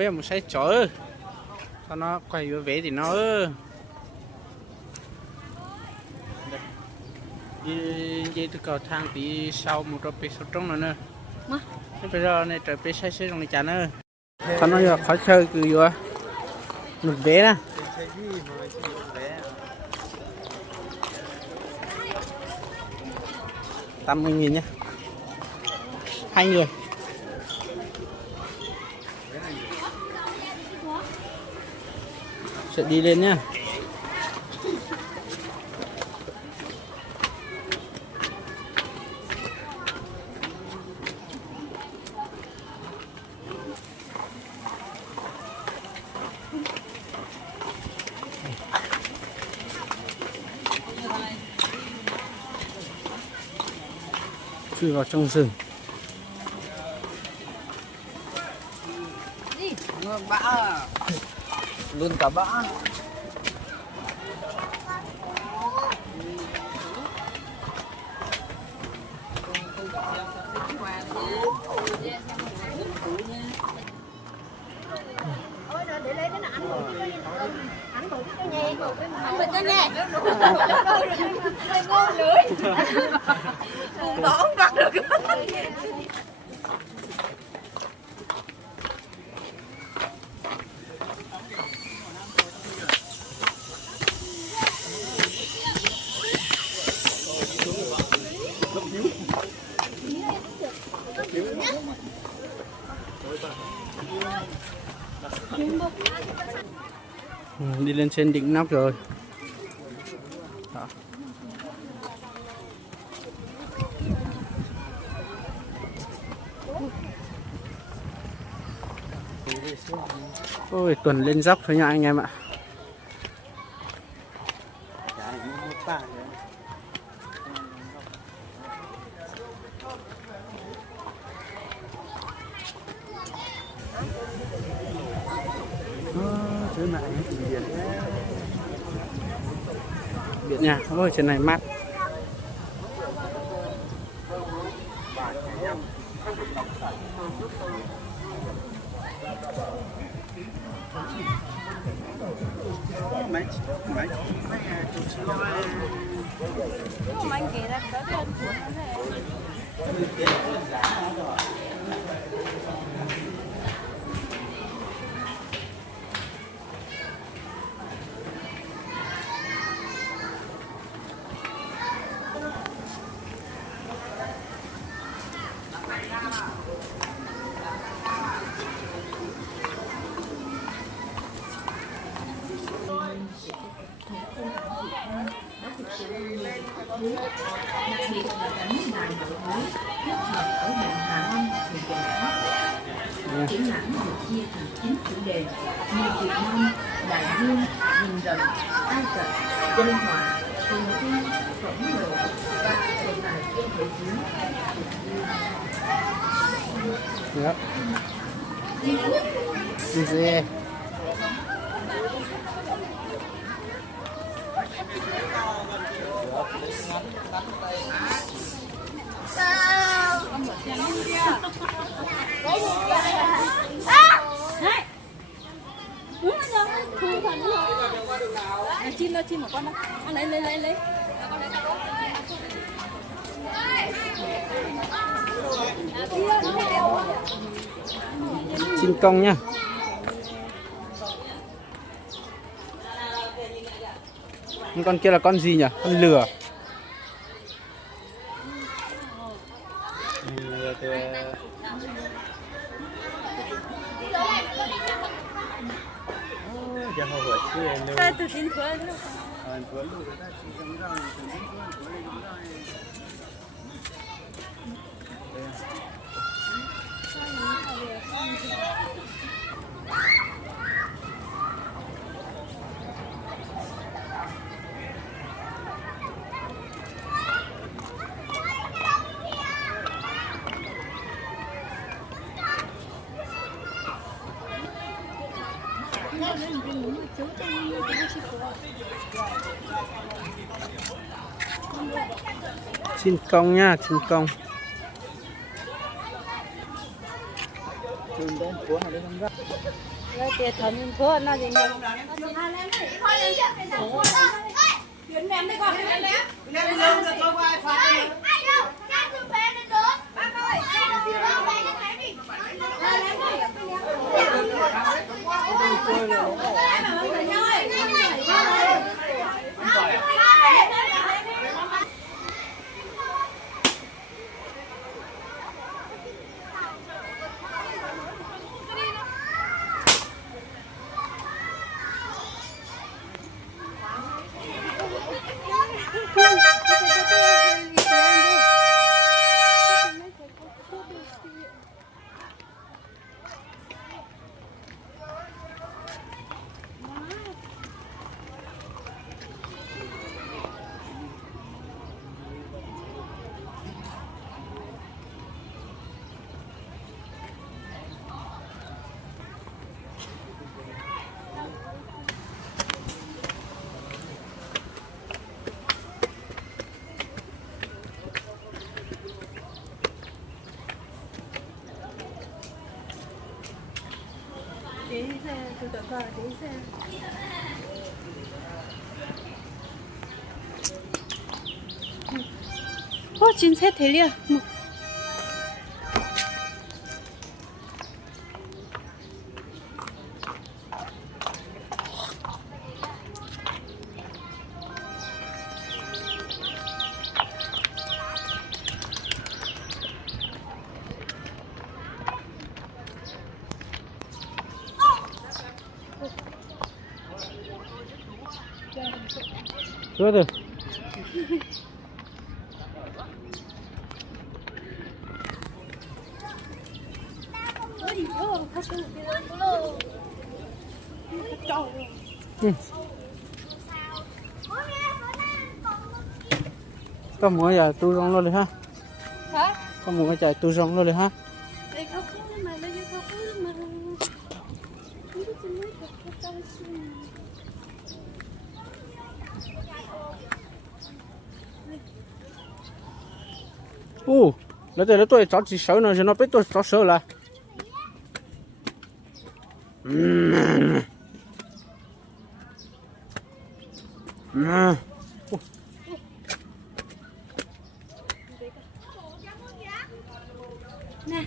bây giờ một xe chở sao nó quay vô vẽ thì nó đi từ cầu thang tí sau một trò sau trong nữa nè bây giờ này trời bây xe trong này chán nữa sao nó giờ khó chơi cứ vô một vé nè 80.000 nhé 2 người sẽ đi lên nhá. Chui vào trong rừng. Bã luôn cả bã. Để lấy cái nào anh thử cái nhẹ cái nhẹ ngon lưỡi buồn tỏ không đặt được. Đi lên trên đỉnh nóc rồi. Đó. Ôi tuần lên dốc thôi nha anh em ạ. Biển nha, ôi trên này mát. đặc biệt là cảnh đại nội hối kết hợp ở huyện Hạ Long, huyện Chợ Đỏ. Triển lãm được chia thành 9 chủ đề như Việt Nam, Đại Dương, Nhìn Rộng, Ai Cập, Dân Họa, Thường Tiên, Khổng Lồ và đề tài trên thế giới. Yep. Easy. Chim đâu, chim một con đâu. Anh lấy. Chim công nhá. Con kia là con gì nhỉ? Con lừa. Cái từ tin phơi. Chim công nha, chim công. Rồi tiền thần thua nó gì nhiều. Chuyển mềm đi con, chuyển mềm. Lên lưng được không ai phạt. Ai đâu, ra từ về lên được. Bác ơi, Để xe, tôi tự coi để xe. Chính xác thế liền. Chưa được. Có mua giờ tu rong luôn đi ha. Hả? Có mua chạy tu rong luôn đi ha. Đây không có mà đây không có mà. Nó tới nó tôi chó chỉ sợ nó, nó biết tôi chó sợ là. Nè.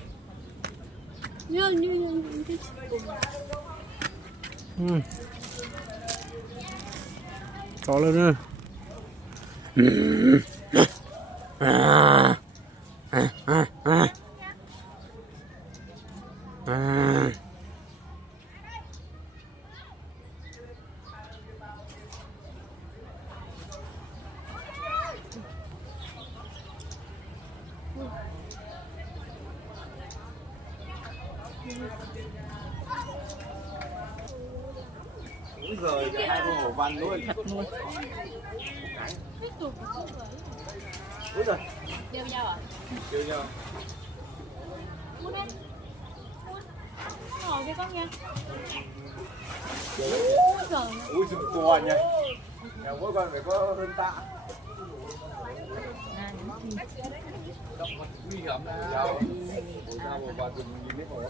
Như Chó lên nữa. Úi giời, hai con hổ vằn luôn. Thật luôn. Úi giời. đeo dao à? Chưa chưa. Muốn đây. Ngồi kia con nha. Ui giời, to nha. Nhà mỗi con phải có hơn tạ. Động vật nguy hiểm là bố ra bố vào rừng nhìn thấy hổ.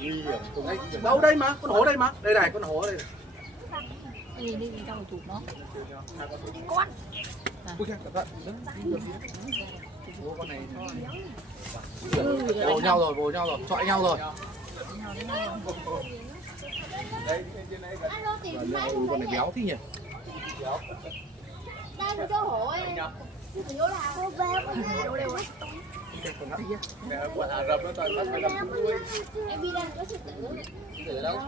Nguy hiểm. Đâu đây mà, con hổ đây mà. Đây này, con hổ đây. Đi trong chụp nó. Con. Ui kìa, cẩn thận. Con này vồ nhau rồi, chọi nhau rồi. Đấy, trên đấy con này béo thế nhỉ? Béo. Đây là cho hổ em. Vô là cô bé vô đều á. Mẹ quạt Ả Rập nó toàn bắt phải cầm đuôi. Em đi đang có sư tử. Sư tử ở đâu?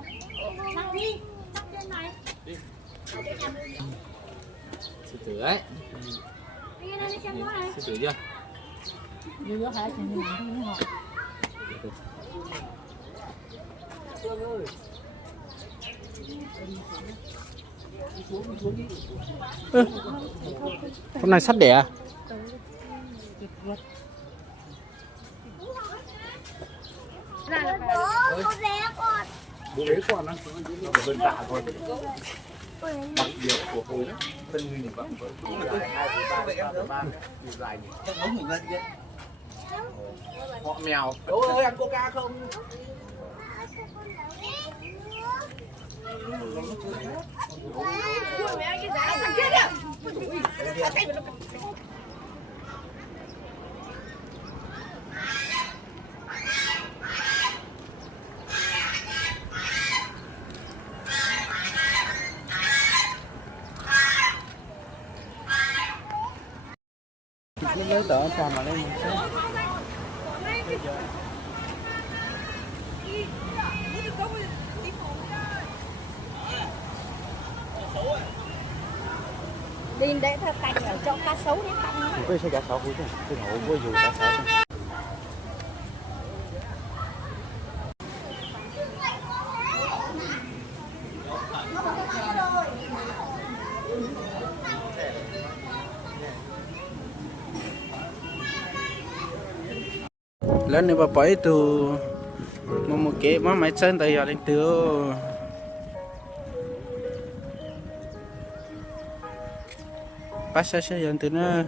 Nằm đi, nằm trên này. Đi. Ở trên nhà mình. Sư tử ấy. Đi lên đi xem nó này. Sư tử chưa? Như nó hả thì mình không học. Con này sắt đẻ à? Bố bé con. Bố bé con á. Nó hơn tạ thôi. Đặc biệt của hổ Tân Nguyên thì vẫn vậy em nữa. Dài nhỉ. Chắc nó ngủ lên kia. Họ mèo. Đỗ ơi ăn coca không? Nó lấy tờ sao mà lấy một số. đi để ta tay vào cho cá sấu để tặng Cái xe cả sổ của cái hộ của dù cả sổ. Lên này bà bảy từ một cái má máy chân tại giờ lên từ bác sẽ dần từ nó